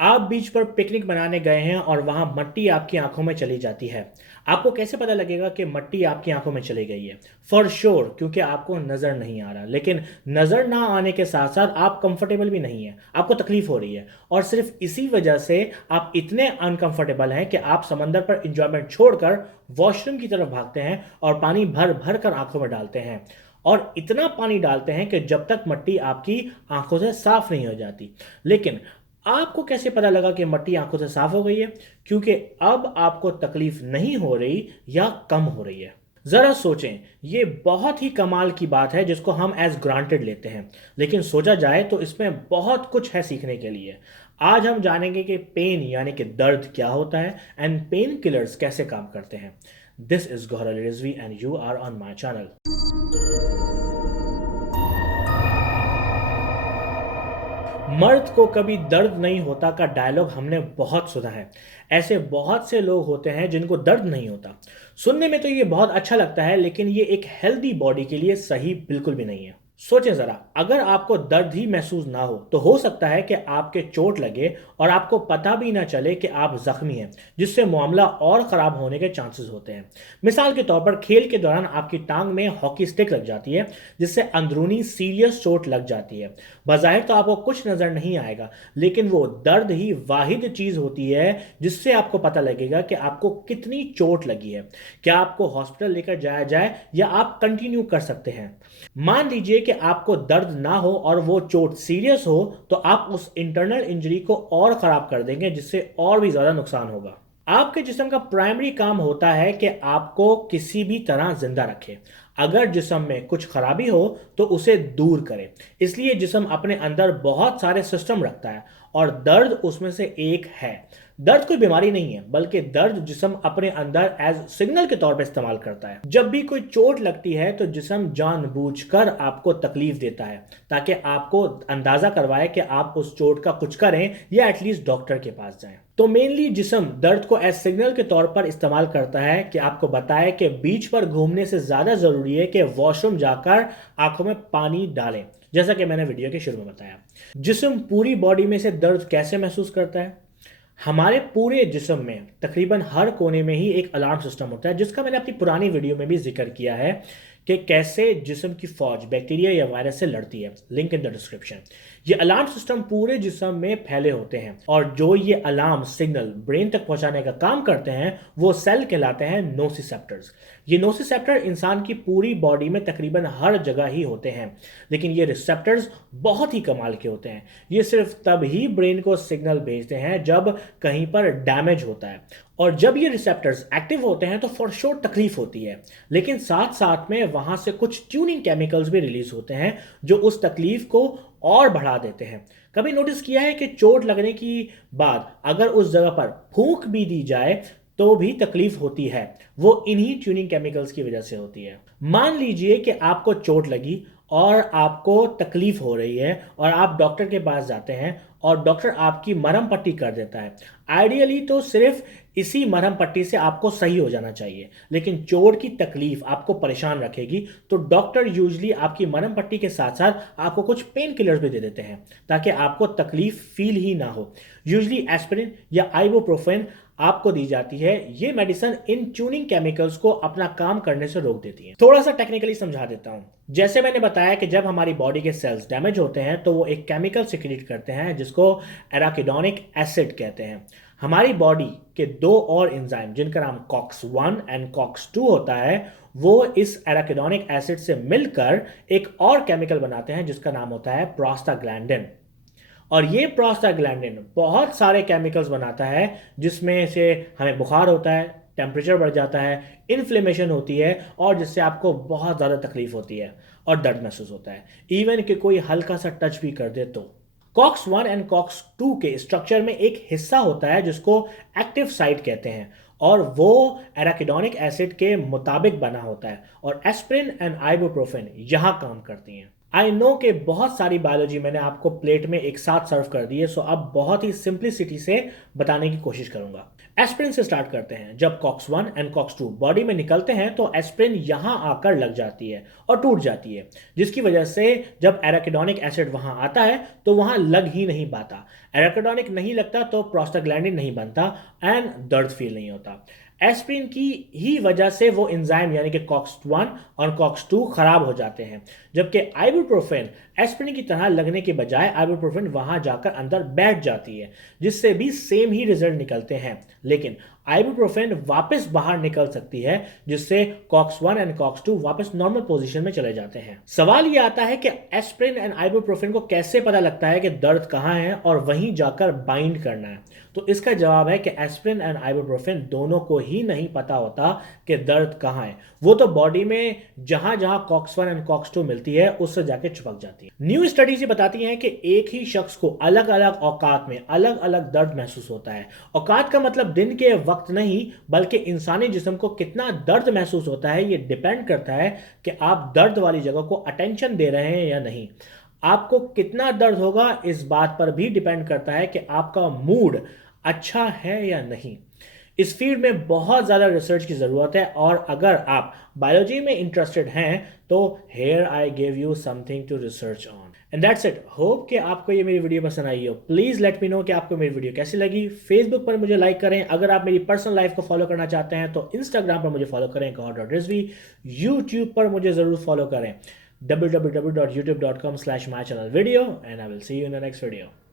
आप बीच पर पिकनिक मनाने गए हैं और वहां मट्टी आपकी आंखों में चली जाती है। आपको कैसे पता लगेगा कि मट्टी आपकी आंखों में चली गई है? फॉर श्योर, क्योंकि आपको नज़र नहीं आ रहा। लेकिन नज़र ना आने के साथ साथ आप कंफर्टेबल भी नहीं है, आपको तकलीफ हो रही है। और सिर्फ इसी वजह से आप इतने अनकंफर्टेबल हैं कि आप समंदर पर इंजॉयमेंट छोड़कर वॉशरूम की तरफ भागते हैं और पानी भर भर कर आंखों में डालते हैं। और इतना पानी डालते हैं कि जब तक मट्टी आपकी आंखों से साफ नहीं हो जाती। लेकिन आपको कैसे पता लगा कि मट्टी आंखों से साफ हो गई है? क्योंकि अब आपको तकलीफ नहीं हो रही या कम हो रही है। जरा सोचें, ये बहुत ही कमाल की बात है जिसको हम एज ग्रांटेड लेते हैं। लेकिन सोचा जाए तो इसमें बहुत कुछ है सीखने के लिए। आज हम जानेंगे कि पेन यानी कि दर्द क्या होता है एंड पेन किलर्स कैसे काम करते हैं। This is Gauhar Rizvi and you are on my channel. मर्द को कभी दर्द नहीं होता का डायलॉग हमने बहुत सुना है। ऐसे बहुत से लोग होते हैं जिनको दर्द नहीं होता। सुनने में तो ये बहुत अच्छा लगता है, लेकिन ये एक हेल्दी बॉडी के लिए सही बिल्कुल भी नहीं है। सोचें जरा, अगर आपको दर्द ही महसूस ना हो तो हो सकता है कि आपके चोट लगे और आपको पता भी ना चले कि आप जख्मी हैं, जिससे मामला और ख़राब होने के चांसेस होते हैं। मिसाल के तौर पर खेल के दौरान आपकी टांग में हॉकी स्टिक लग जाती है, जिससे अंदरूनी सीरियस चोट लग जाती है। बज़ाहिर तो आपको कुछ नज़र नहीं आएगा, लेकिन वो दर्द ही वाहिद चीज़ होती है जिससे आपको पता लगेगा कि आपको कितनी चोट लगी है। क्या आपको हॉस्पिटल लेकर जाया जाए या आप कंटिन्यू कर सकते हैं? मान लीजिए कि आपको दर्द ना हो और वो चोट सीरियस हो, तो आप उस इंटरनल इंजरी को और ख़राब कर देंगे, जिससे और भी ज़्यादा नुकसान होगा। आपके जिस्म का प्राइमरी काम होता है कि आपको किसी भी तरह जिंदा रखे। अगर जिस्म में कुछ खराबी हो तो उसे दूर करें। इसलिए जिस्म अपने अंदर बहुत सारे सिस्टम रखता है और दर्द उसमें से एक है। दर्द कोई बीमारी नहीं है, बल्कि दर्द जिस्म अपने अंदर एज सिग्नल के तौर पर इस्तेमाल करता है। जब भी कोई चोट लगती है तो जिस्म जानबूझकर आपको तकलीफ देता है, ताकि आपको अंदाजा करवाए कि आप उस चोट का कुछ करें या एटलीस्ट डॉक्टर के पास जाएं। तो मेनली जिस्म दर्द को एज सिग्नल के तौर पर इस्तेमाल करता है कि आपको बताए कि बीच पर घूमने से ज्यादा जरूरी है कि वॉशरूम जाकर आंखों में पानी डालें, जैसा कि मैंने वीडियो के शुरू में बताया। जिस्म पूरी बॉडी में से दर्द कैसे महसूस करता है? हमारे पूरे जिस्म में तकरीबन हर कोने में ही एक अलार्म सिस्टम होता है, जिसका मैंने अपनी पुरानी वीडियो में भी जिक्र किया है कि कैसे जिस्म की फौज बैक्टीरिया या वायरस से लड़ती है। Link in the description. ये अलार्म सिस्टम पूरे जिस्म में फैले होते हैं और जो ये अलार्म सिग्नल ब्रेन तक पहुंचाने का काम करते हैं वो सेल कहलाते हैं नोसिसेप्टर्स। ये नोसिसेप्टर इंसान की पूरी बॉडी में तकरीबन हर जगह ही होते हैं, लेकिन ये रिसेप्टर्स बहुत ही कमाल के होते हैं। ये सिर्फ तब ही ब्रेन को सिग्नल भेजते हैं जब कहीं पर डैमेज होता है, और जब ये रिसेप्टर्स एक्टिव होते हैं तो फॉर श्योर तकलीफ होती है। लेकिन साथ साथ में वहां से कुछ ट्यूनिंग केमिकल्स भी रिलीज होते हैं जो उस तकलीफ को और बढ़ा देते हैं। कभी नोटिस किया है कि चोट लगने की बाद अगर उस जगह पर फूंक भी दी जाए तो भी तकलीफ होती है? वो इन्हीं ट्यूनिंग केमिकल्स की वजह से होती है। मान लीजिए कि आपको चोट लगी और आपको तकलीफ हो रही है और आप डॉक्टर के पास जाते हैं और डॉक्टर आपकी मरहम पट्टी कर देता है। आइडियली तो सिर्फ इसी मरहम पट्टी से आपको सही हो जाना चाहिए, लेकिन चोट की तकलीफ आपको परेशान रखेगी तो डॉक्टर यूजली आपकी मरहम पट्टी के साथ साथ आपको कुछ पेन किलर्स भी दे देते हैं ताकि आपको तकलीफ फील ही ना हो। यूजली एस्पिरिन या आइबुप्रोफेन आपको दी जाती है। ये मेडिसिन इन ट्यूनिंग केमिकल्स को अपना काम करने से रोक देती है। थोड़ा सा टेक्निकली समझा देता हूं। जैसे मैंने बताया कि जब हमारी बॉडी के सेल्स डैमेज होते हैं तो वो एक केमिकल सिक्रीट करते हैं जिसको एराकिडोनिक एसिड कहते हैं। हमारी बॉडी के दो और एंजाइम जिनका नाम कॉक्स 1 एंड कॉक्स 2 होता है, वो इस एराकिडोनिक एसिड से मिलकर एक और केमिकल बनाते हैं जिसका नाम होता है प्रोस्टाग्लैंडिन। और ये प्रोस्टाग्लैंडिन बहुत सारे केमिकल्स बनाता है जिसमें से हमें बुखार होता है, टेम्परेचर बढ़ जाता है, इन्फ्लेमेशन होती है और जिससे आपको बहुत ज़्यादा तकलीफ होती है और दर्द महसूस होता है। इवन कि कोई हल्का सा टच भी कर दे तो। कॉक्स 1 एंड कॉक्स 2 के स्ट्रक्चर में एक हिस्सा होता है जिसको एक्टिव साइट कहते हैं और वो एराकिडोनिक एसिड के मुताबिक बना होता है, और एस्पिरिन एंड आइबुप्रोफेन यहाँ काम करती हैं। आई नो कि बहुत सारी बायोलॉजी मैंने आपको प्लेट में एक साथ सर्व कर दी है, सो अब बहुत ही सिंप्लिसिटी से बताने की कोशिश करूंगा। एस्प्रिन से स्टार्ट करते हैं। जब कॉक्स 1 एंड कॉक्स 2 बॉडी में निकलते हैं तो एस्प्रिन यहां आकर लग जाती है और टूट जाती है, जिसकी वजह से जब एराकिडोनिक एसिड वहां आता है तो वहां लग ही नहीं पाता। एराकिडोनिक नहीं लगता तो प्रोस्टाग्लैंडिन नहीं बनता एंड दर्द फील नहीं होता। एस्प्रिन की ही वजह से वो एंजाइम यानी कि कॉक्स 1 और कॉक्स 2 खराब हो जाते हैं, जबकि आइबुप्रोफेन एस्प्रिन की तरह लगने के बजाय आइबुप्रोफेन वहां जाकर अंदर बैठ जाती है, जिससे भी सेम ही रिजल्ट निकलते हैं। लेकिन आइबुप्रोफेन वापस बाहर निकल सकती है, जिससे कॉक्स 1 एंड कॉक्स 2 वापस नॉर्मल पोजीशन में चले जाते हैं। सवाल यह आता है कि एस्प्रिन एंड आइबुप्रोफेन को कैसे पता लगता है कि दर्द कहां है और वहीं जाकर बाइंड करना है। तो इसका जवाब है कि एस्प्रिन एंड आइबुप्रोफेन दोनों को ही नहीं पता होता कि दर्द कहां है। वो तो बॉडी में जहां जहां कॉक्स 1 एंड कॉक्स 2 मिलती है उससे जाके चिपक जाती है। न्यू स्टडीज ये बताती हैं कि एक ही शख्स को अलग अलग औकात में अलग अलग दर्द महसूस होता है। औकात का मतलब दिन के वक्त नहीं, बल्कि इंसानी जिस्म को कितना दर्द महसूस होता है ये डिपेंड करता है कि आप दर्द वाली जगह को अटेंशन दे रहे हैं या नहीं। आपको कितना दर्द होगा इस बात पर भी डिपेंड करता है कि आपका मूड अच्छा है या नहीं। इस फील्ड में बहुत ज़्यादा रिसर्च की ज़रूरत है, और अगर आप बायोलॉजी में इंटरेस्टेड हैं तो here I give you something to research on. And that's it. Hope कि आपको ये मेरी वीडियो पसंद आई हो। प्लीज़ लेट मी नो कि आपको मेरी वीडियो कैसी लगी। फेसबुक पर मुझे लाइक करें। अगर आप मेरी पर्सनल लाइफ को फॉलो करना चाहते हैं तो इंस्टाग्राम पर मुझे फॉलो करें gaur.rizvi। यूट्यूब पर मुझे ज़रूर फॉलो करें www.youtube.com/mychannelvideo, and I will see you in the next video.